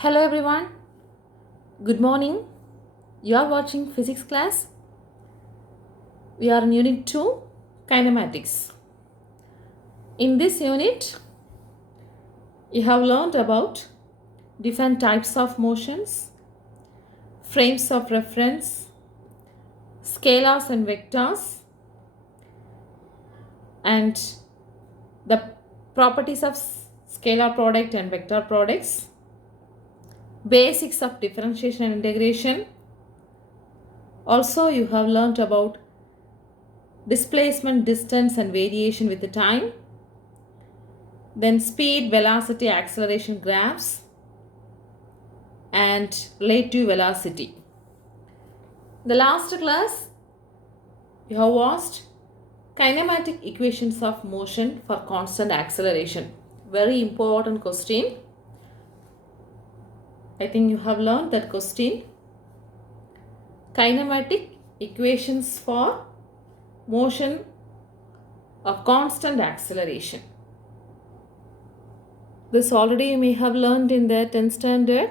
Hello everyone, good morning. You are watching physics class. We are in unit 2, kinematics. In this unit, you have learned about different types of motions, frames of reference, scalars and vectors, and the properties of scalar product and vector products, basics of differentiation and integration. Also, you have learned about displacement, distance and variation with the time, then speed, velocity, acceleration graphs and relative velocity. The last class you have watched kinematic equations of motion for constant acceleration. Very important question. I think you have learned that question. Kinematic equations for motion of constant acceleration. This already you may have learned in the 10th standard,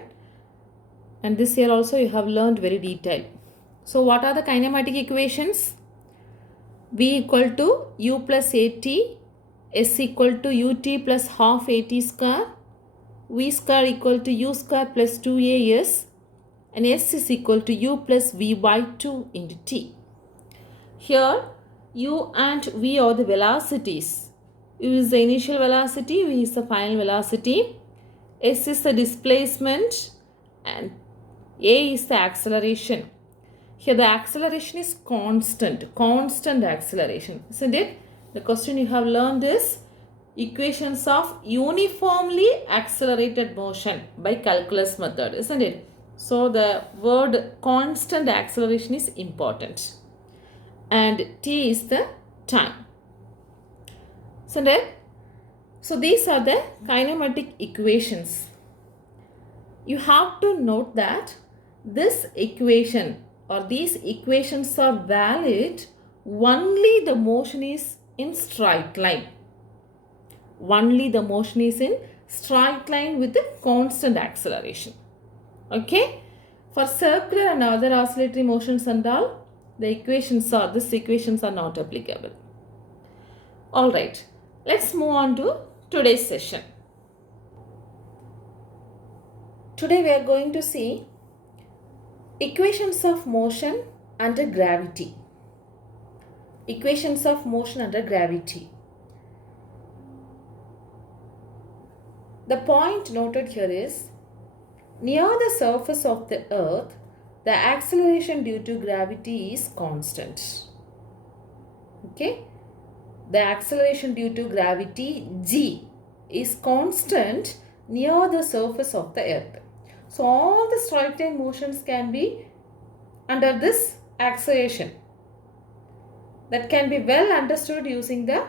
and this year also you have learned very detailed. So what are the kinematic equations? V equal to U plus AT, S equal to UT plus half AT square, V square equal to U square plus 2AS, and S is equal to U plus V by 2 into T. Here U and V are the velocities. U is the initial velocity, V is the final velocity, S is the displacement and A is the acceleration. Here the acceleration is constant acceleration, isn't it? The question you have learned is equations of uniformly accelerated motion by calculus method, isn't it? So the word constant acceleration is important. And T is the time. Isn't it? So these are the kinematic equations. You have to note that this equation or these equations are valid only the motion is in straight line. Only the motion is in straight line with the constant acceleration. Okay? For circular and other oscillatory motions and all, these equations are not applicable. Alright, let's move on to today's session. Today we are going to see equations of motion under gravity. Equations of motion under gravity. The point noted here is, near the surface of the earth, the acceleration due to gravity is constant. Okay? The acceleration due to gravity G is constant near the surface of the earth. So all the straight line motions can be under this acceleration. That can be well understood using the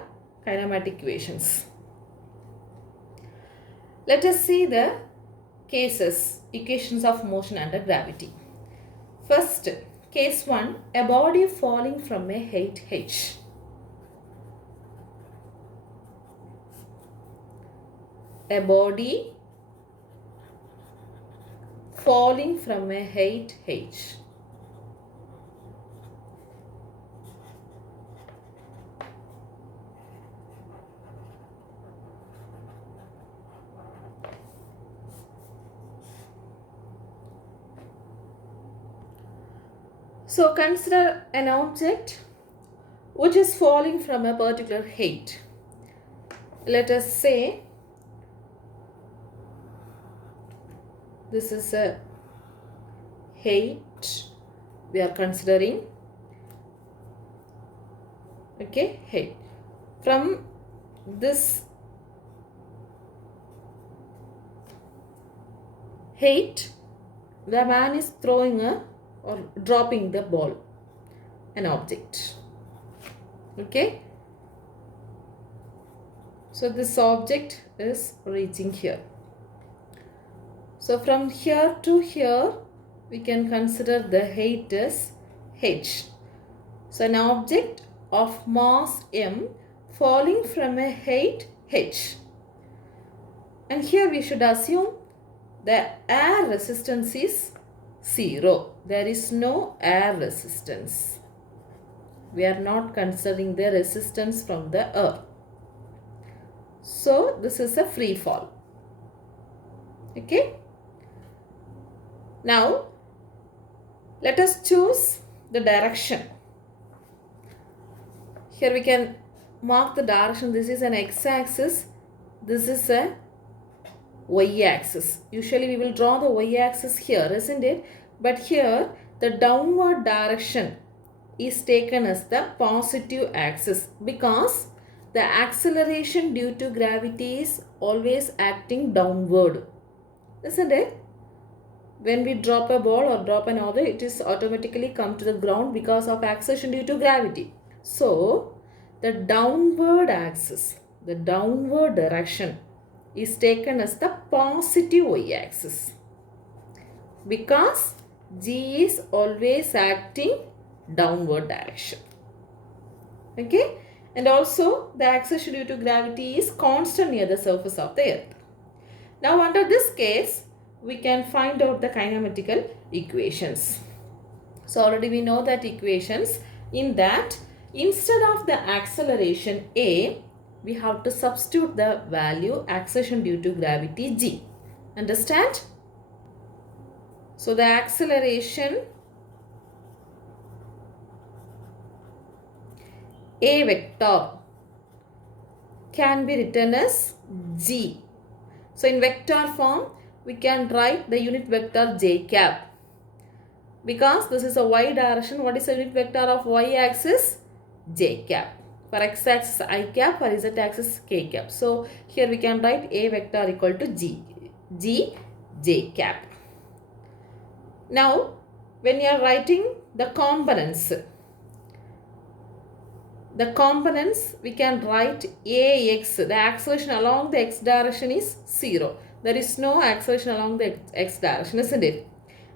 kinematic equations. Let us see the cases, equations of motion under gravity. First, case 1, a body falling from a height h. A body falling from a height h. So consider an object which is falling from a particular height. Let us say this is a height we are considering. Okay, height. From this height, the man is throwing or dropping the ball, an object. Okay. So this object is reaching here. So from here to here, we can consider the height as h. So an object of mass m falling from a height h. And here we should assume the air resistance is 0. There is no air resistance. We are not considering the resistance from the earth. So this is a free fall. Okay. Now let us choose the direction. Here we can mark the direction. This is an x-axis. This is a y-axis. Usually we will draw the y-axis here, isn't it? But here the downward direction is taken as the positive axis because the acceleration due to gravity is always acting downward, isn't it? When we drop a ball or drop an object, it is automatically come to the ground because of acceleration due to gravity. So the downward axis, the downward direction is taken as the positive y-axis because G is always acting downward direction. Okay, and also the acceleration due to gravity is constant near the surface of the earth. Now under this case, we can find out the kinematical equations. So already we know that equations. In that, instead of the acceleration A, we have to substitute the value acceleration due to gravity G. Understand? So the acceleration A vector can be written as G. So in vector form, we can write the unit vector j cap. Because this is a y direction, what is the unit vector of y axis? J cap. For x axis I cap, for z axis k cap. So here we can write a vector equal to G j cap. Now when you are writing the components we can write ax. The acceleration along the x direction is 0. There is no acceleration along the x direction, isn't it?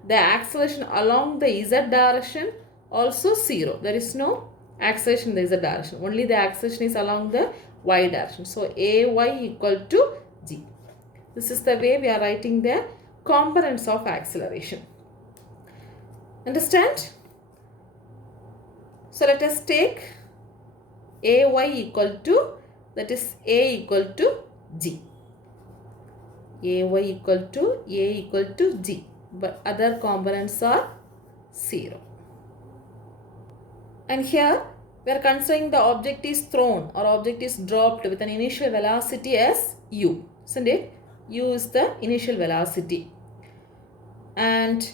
The acceleration along the z direction also 0. There is no acceleration in the z direction. Only the acceleration is along the y direction. So ay equal to g. This is the way we are writing the components of acceleration. Understand? So let us take ay equal to, that is a equal to g. ay equal to g, but other components are 0. And here we are considering the object is thrown or object is dropped with an initial velocity as u, isn't it? U is the initial velocity, and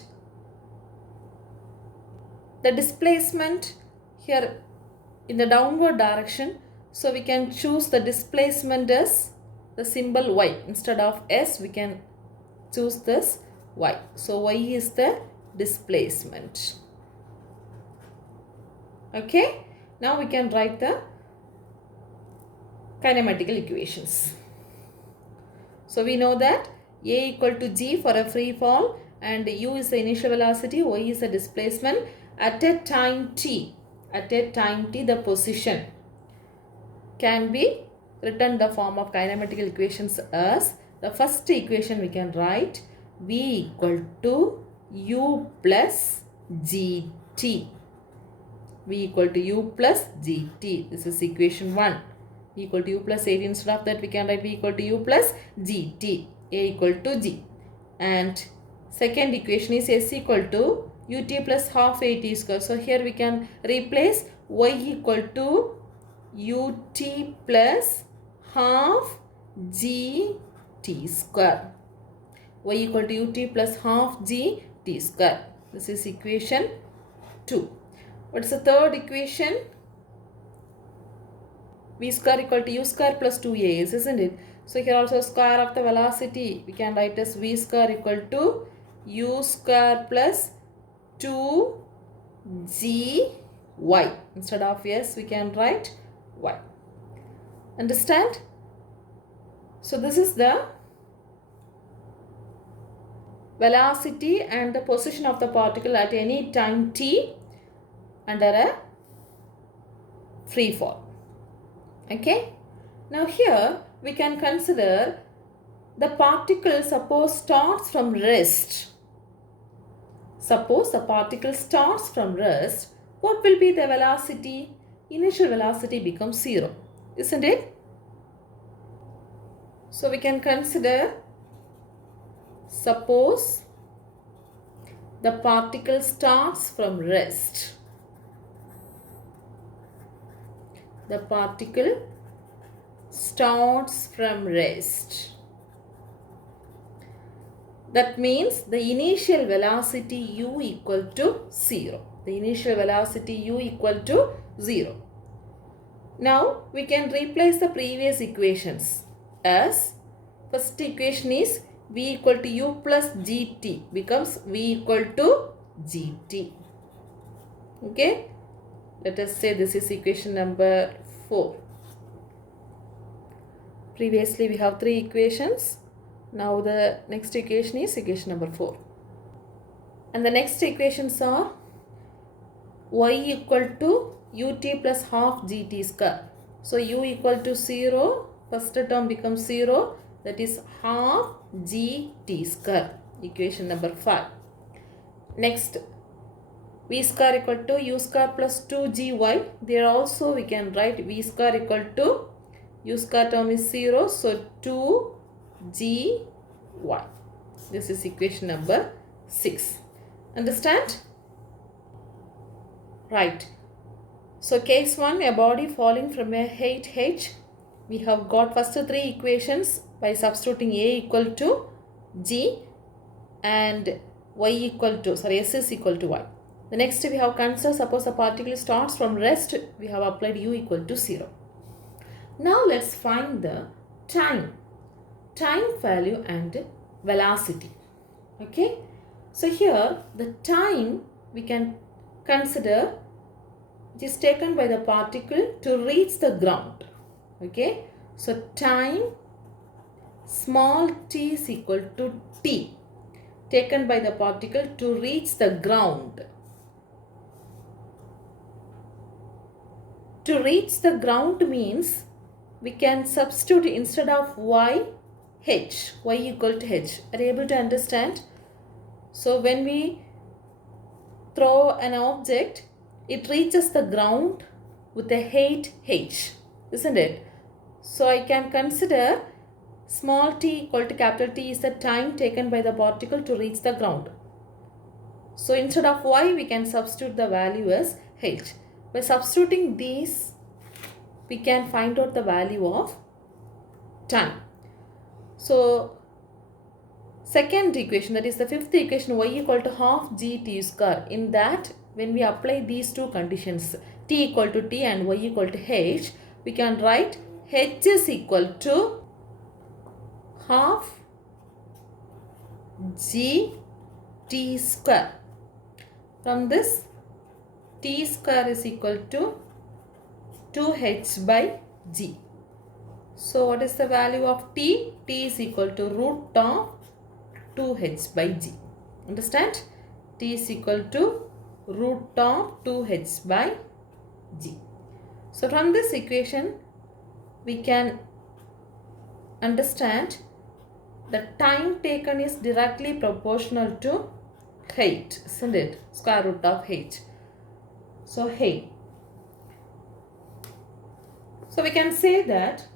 the displacement here in the downward direction, so we can choose the displacement as the symbol y. Instead of s, we can choose this y. So y is the displacement. Okay, now we can write the kinematical equations. So we know that a equal to g for a free fall, and u is the initial velocity, y is the displacement at a time t. At a time t, the position can be written in the form of kinematical equations as, the first equation we can write v equal to u plus gt. v equal to u plus gt. This is equation 1. v equal to u plus 8. Instead of that, we can write v equal to u plus gt. a equal to g. And second equation is s equal to ut plus half at square. So here we can replace y equal to ut plus half gt square. y equal to ut plus half gt square. This is equation 2. What is the third equation? v square equal to u square plus 2as, isn't it? So here also square of the velocity we can write as v square equal to u square plus 2gy. Instead of s, we can write y. Understand? So this is the velocity and the position of the particle at any time t under a free fall. Okay. Now here we can consider the particle suppose starts from rest. Suppose the particle starts from rest, what will be the velocity? Initial velocity becomes 0, isn't it? So we can consider, suppose the particle starts from rest. The particle starts from rest. That means the initial velocity u equal to 0. The initial velocity u equal to 0. Now we can replace the previous equations as first equation is v equal to u plus gt becomes v equal to gt. Okay. Let us say this is equation number 4. Previously we have 3 equations. Now the next equation is equation number 4. And the next equations are y equal to ut plus half gt square. So u equal to 0, first term becomes 0, that is half gt square, equation number 5. Next, v square equal to u square plus 2gy. There also we can write v square equal to u square term is 0, so 2gy. This is equation number 6. Understand? Right. So case 1, a body falling from a height h. We have got first 3 equations by substituting a equal to g and y equal to, s is equal to y. The next we have considered, suppose a particle starts from rest, we have applied u equal to 0. Now let's find the time value and velocity. Okay. So here the time we can consider it is taken by the particle to reach the ground. Okay. So time small t is equal to t taken by the particle to reach the ground. To reach the ground means we can substitute instead of y equal to h. Are you able to understand? So when we throw an object, it reaches the ground with a height h, isn't it? So I can consider small t equal to capital T is the time taken by the particle to reach the ground. So instead of y, we can substitute the value as h. By substituting these, we can find out the value of time. So second equation, that is the fifth equation, y equal to half gt square. In that, when we apply these two conditions, t equal to t and y equal to h, we can write h is equal to half gt square. From this, t square is equal to 2h by g. So what is the value of t? T is equal to root of 2h by g. Understand? T is equal to root of 2h by g. So from this equation, we can understand the time taken is directly proportional to height, isn't it? Square root of h. So height. So we can say that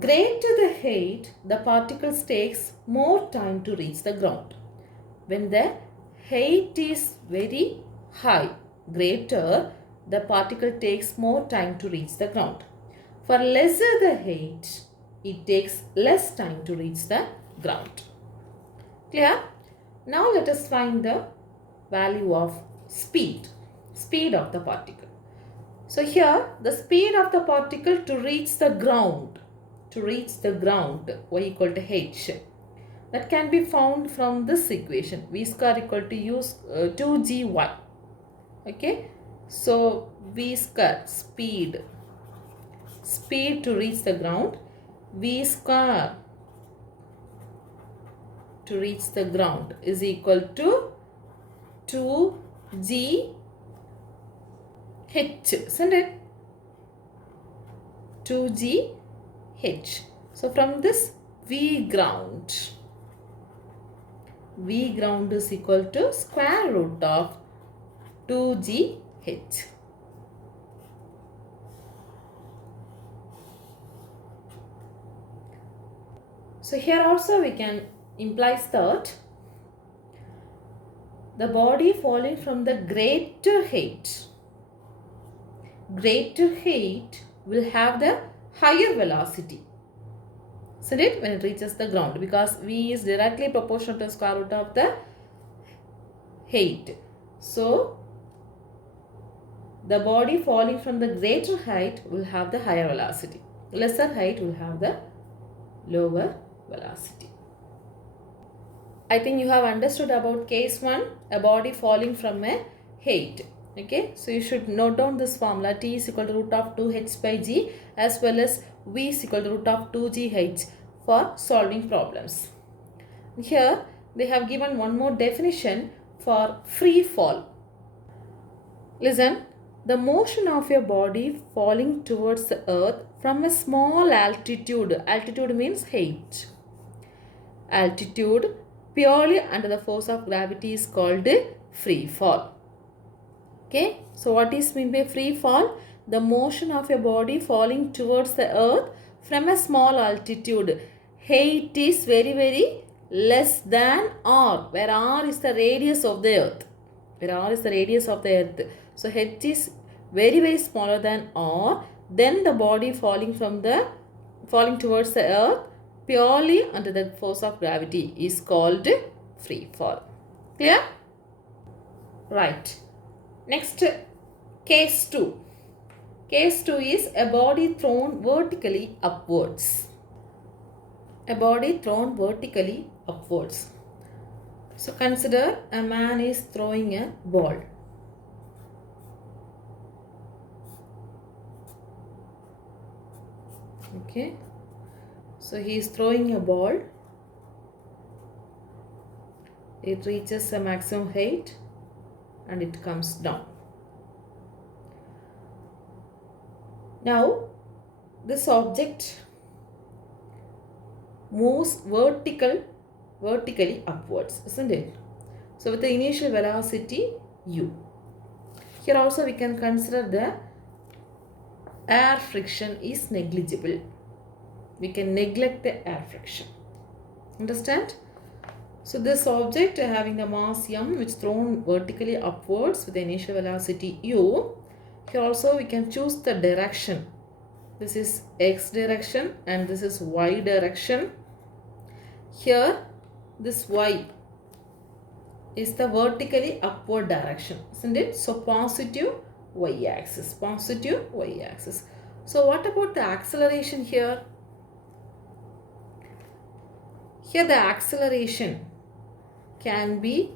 greater the height, the particles takes more time to reach the ground. When the height is very high, greater, the particle takes more time to reach the ground. For lesser the height, it takes less time to reach the ground. Clear? Now let us find the value of speed of the particle. So here the speed of the particle to reach the ground, y equal to h, that can be found from this equation, v square equal to 2gy. Okay, so v square speed to reach the ground, v square to reach the ground is equal to 2g h, isn't it? 2g h. So from this V ground is equal to square root of 2GH. So here also we can imply that the body falling from the greater height will have the higher velocity, isn't it, when it reaches the ground, because V is directly proportional to the square root of the height. So the body falling from the greater height will have the higher velocity. Lesser height will have the lower velocity. I think you have understood about case 1, a body falling from a height. Okay, so you should note down this formula. T is equal to root of 2h by g as well as V is equal to root of 2gh for solving problems. Here they have given one more definition for free fall. Listen, the motion of a body falling towards the earth from a small altitude. Altitude means height. Altitude purely under the force of gravity is called free fall. Okay, so what is meant by free fall? The motion of a body falling towards the earth from a small altitude. Height is very less than r, where r is the radius of the earth. So height is very smaller than r. Then the body falling towards the earth purely under the force of gravity is called free fall. Clear? Right. Next, case 2. Case 2 is a body thrown vertically upwards. So consider a man is throwing a ball. Okay. So he is throwing a ball. It reaches a maximum height and it comes down. Now this object moves vertically upwards, isn't it? So with the initial velocity u. Here also we can consider the air friction is negligible. We can neglect the air friction. Understand? So this object having the mass m, which thrown vertically upwards with the initial velocity u. Here also we can choose the direction. This is x direction and this is y direction. Here this y is the vertically upward direction, isn't it? So positive y axis. So what about the acceleration here? Here the acceleration can be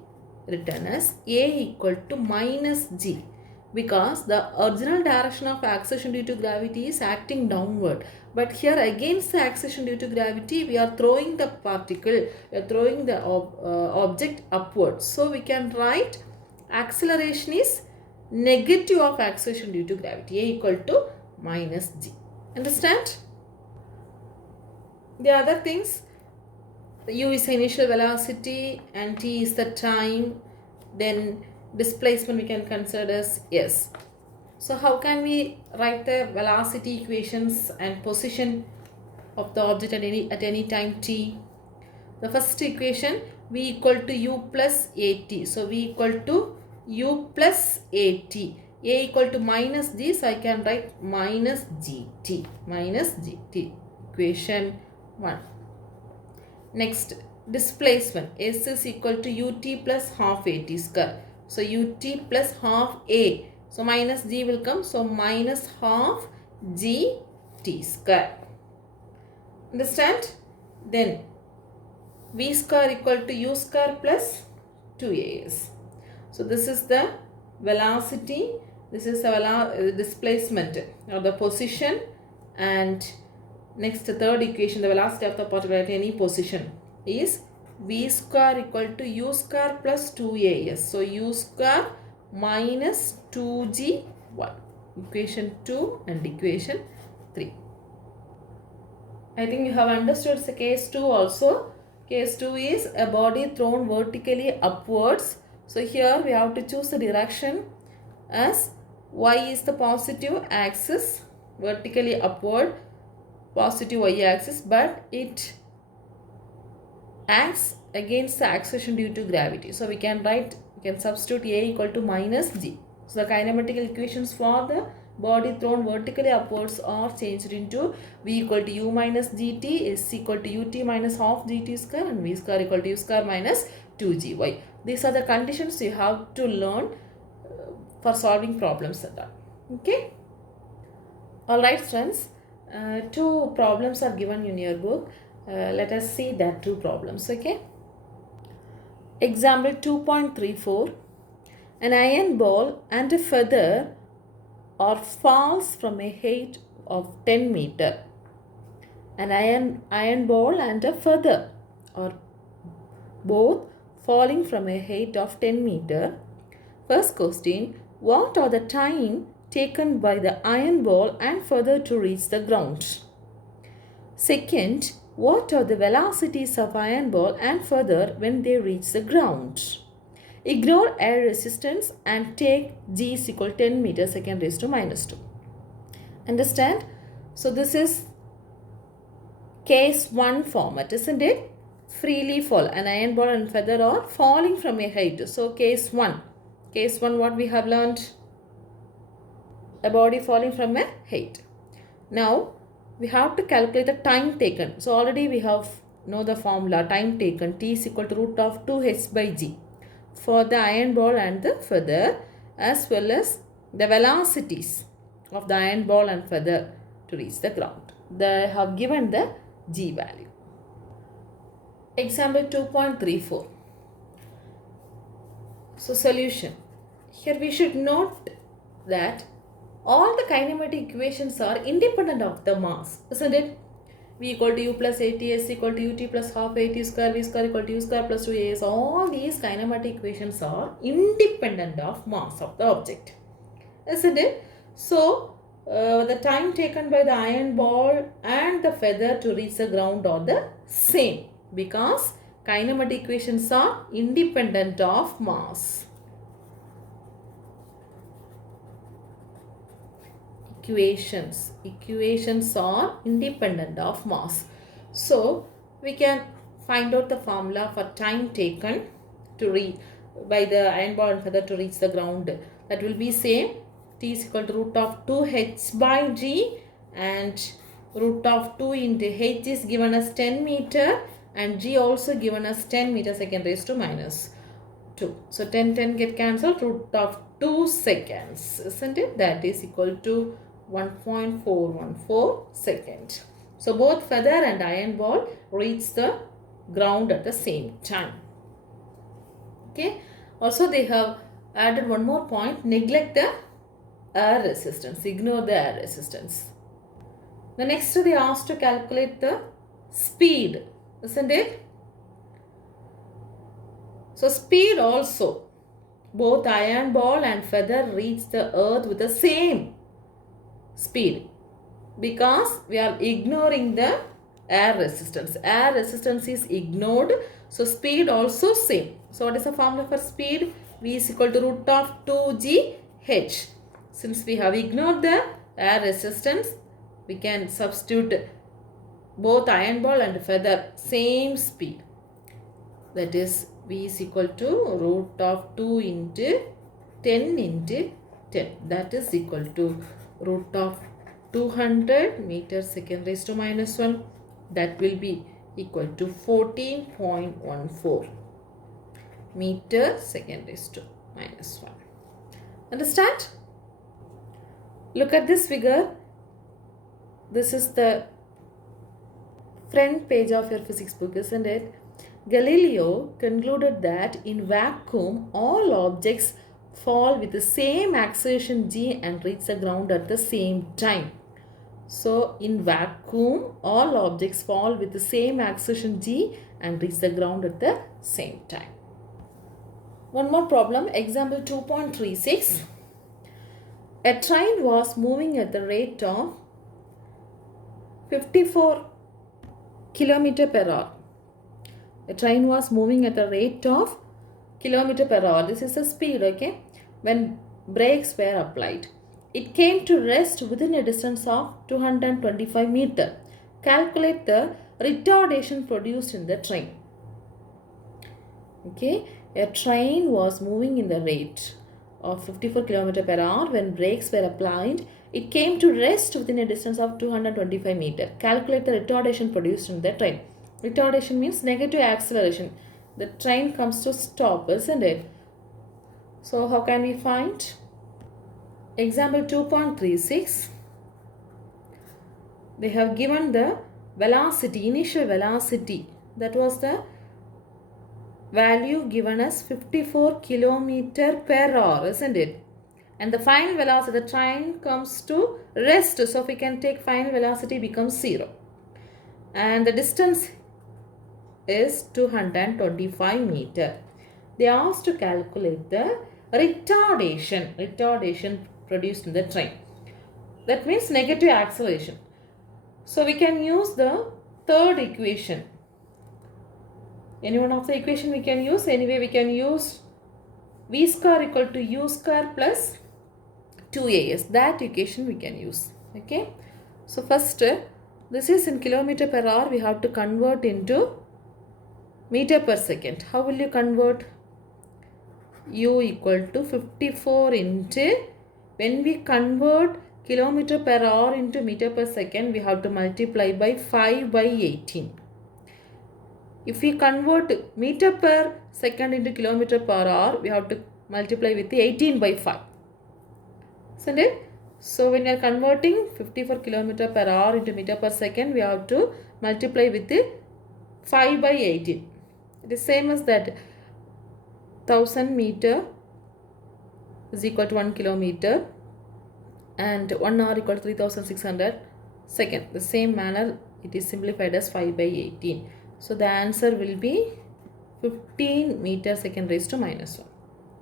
written as a equal to minus g, because the original direction of acceleration due to gravity is acting downward. But here against the acceleration due to gravity, we are throwing the particle, we are throwing the object upwards. So we can write acceleration is negative of acceleration due to gravity, a equal to minus g. Understand? The other things, u is the initial velocity and t is the time. Then displacement we can consider as s. So how can we write the velocity equations and position of the object at any time t? The first equation, v equal to u plus at. So v equal to u plus at. A equal to minus g, so I can write minus gt. Equation 1. Next, displacement, s is equal to ut plus half at square. So ut plus half a. So minus g will come. So minus half gt square. Understand? Then v square equal to u square plus 2as. So this is the velocity. This is the displacement or the position. And next, third equation, the velocity of the particle at any position is v square equal to u square plus 2as. So u square minus 2g1. Equation 2 and equation 3. I think you have understood the case 2 also. Case 2 is a body thrown vertically upwards. So here we have to choose the direction as y is the positive axis, vertically upward, positive y axis, but it acts against the acceleration due to gravity. So we can substitute A equal to minus G. So the kinematic equations for the body thrown vertically upwards are changed into V equal to U minus GT is equal to UT minus half GT square and V square equal to U square minus 2GY. These are the conditions you have to learn for solving problems like that. Okay. Alright friends, 2 problems are given in your book. Let us see that 2 problems. Okay. Example 2.34. An iron ball and a feather falls from a height of 10 meter. An iron ball and a feather are both falling from a height of 10 meter. First question, what are the time taken by the iron ball and feather to reach the ground? Second, what are the velocities of iron ball and feather when they reach the ground? Ignore air resistance and take G is equal to 10 meters second raised to minus 2. Understand? So this is case 1 format, isn't it? Freely fall. An iron ball and feather are falling from a height. So case 1. Case 1 what we have learned? A body falling from a height. Now we have to calculate the time taken. So already we have know the formula. Time taken T is equal to root of 2h by G for the iron ball and the feather, as well as the velocities of the iron ball and feather to reach the ground. They have given the G value. Example 2.34. So solution. Here we should note that all the kinematic equations are independent of the mass, isn't it? V equal to U plus AT, S equal to UT plus half AT square, V square equal to U square plus 2AS. All these kinematic equations are independent of mass of the object, isn't it? So, the time taken by the iron ball and the feather to reach the ground are the same because kinematic equations are independent of mass. Equations are independent of mass. So we can find out the formula for time taken to reach by the iron ball and feather to reach the ground. That will be same. T is equal to root of 2h by G, and root of 2 into h is given as 10 meter and G also given as 10 meter second raised to minus 2. So 10 get cancelled. Root of 2 seconds, isn't it? That is equal to 1.414 second. So both feather and iron ball reach the ground at the same time. Okay. Also they have added one more point. Neglect the air resistance. Ignore the air resistance. The next they asked to calculate the speed, isn't it? So speed also. Both iron ball and feather reach the earth with the same speed because we are ignoring the air resistance. Air resistance is ignored. So speed also same. So what is the formula for speed? V is equal to root of 2gh. Since we have ignored the air resistance, we can substitute both iron ball and feather same speed. That is V is equal to root of 2 into 10 into 10. That is equal to root of 200 meters second raised to minus 1. That will be equal to 14.14 meter second raised to minus 1. Understand? Look at this figure. This is the front page of your physics book, isn't it? Galileo concluded that in vacuum all objects fall with the same acceleration g and reach the ground at the same time. So in vacuum all objects fall with the same acceleration g and reach the ground at the same time. One more problem, example 2.36. A train was moving at the rate of 54 kilometer per hour. The train was moving at a rate of kilometer per hour. This is the speed, okay? When brakes were applied. It came to rest within a distance of 225 meters. Calculate the retardation produced in the train. Okay, a train was moving in the rate of 54 km per hour. When brakes were applied, it came to rest within a distance of 225 meters. Calculate the retardation produced in the train. Retardation means negative acceleration. The train comes to stop, isn't it? So how can we find? Example 2.36. They have given the velocity, initial velocity. That was the value given as 54 km per hour, isn't it? And the final velocity, the train comes to rest. So we can take final velocity becomes 0. And the distance is 225 meters. They asked to calculate the retardation produced in the train. That means negative acceleration. So we can use the third equation. Any one of the equation we can use. Anyway, we can use v square equal to u square plus 2as. That equation we can use. Okay. So first, this is in kilometer per hour. We have to convert into meter per second. How will you convert? U equal to 54 into, when we convert kilometer per hour into meter per second, we have to multiply by 5 by 18. If we convert meter per second into kilometer per hour, we have to multiply with the 18 by 5. Isn't it? So when we are converting 54 km per hour into meter per second, we have to multiply with the 5 by 18. It is same as that. 1000 meter is equal to 1 kilometer and 1 hour equal to 3600 second. The same manner it is simplified as 5 by 18. So the answer will be 15 meter second raised to minus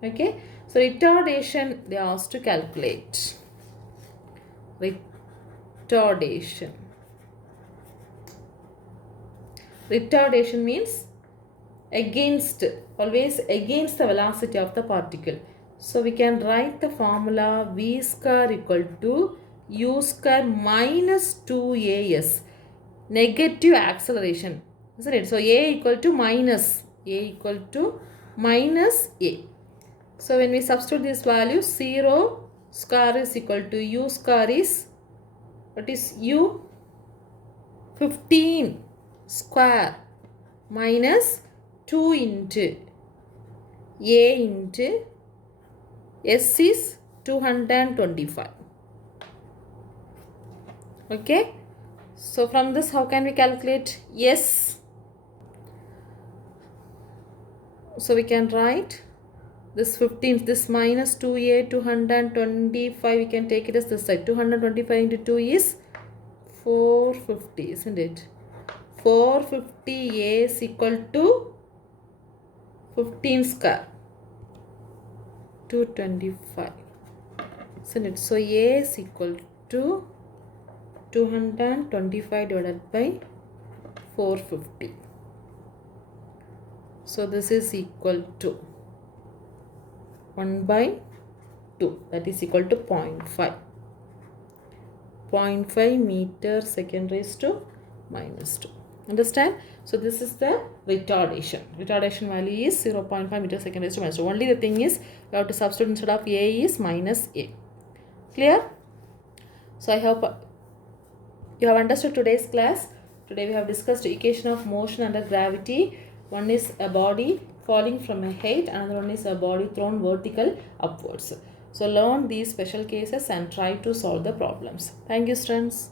1. Okay. So retardation they are asked to calculate. Retardation. Retardation means against, always against the velocity of the particle. So we can write the formula v square equal to u square minus 2as. Negative acceleration. Isn't it? So a equal to minus. A. So when we substitute this value, 0 square is equal to u square is, what is u? 15 square minus 2 into a into s is 225. Okay. So from this how can we calculate s? So we can write this 15, this minus 2a 225, we can take it as this side. 225 into 2 is 450, isn't it? 450a is equal to 15 square, 225, isn't it? So a is equal to 225 divided by 450. So this is equal to 1 by 2, that is equal to 0.5. 0.5 meter second raised to minus 2. Understand? So this is the retardation. Retardation value is 0.5 meter second raised to minus 2. Only the thing is you have to substitute instead of a is minus a. Clear? So I hope you have understood today's class. Today we have discussed equation of motion under gravity. One is a body falling from a height, another one is a body thrown vertical upwards. So learn these special cases and try to solve the problems. Thank you, students.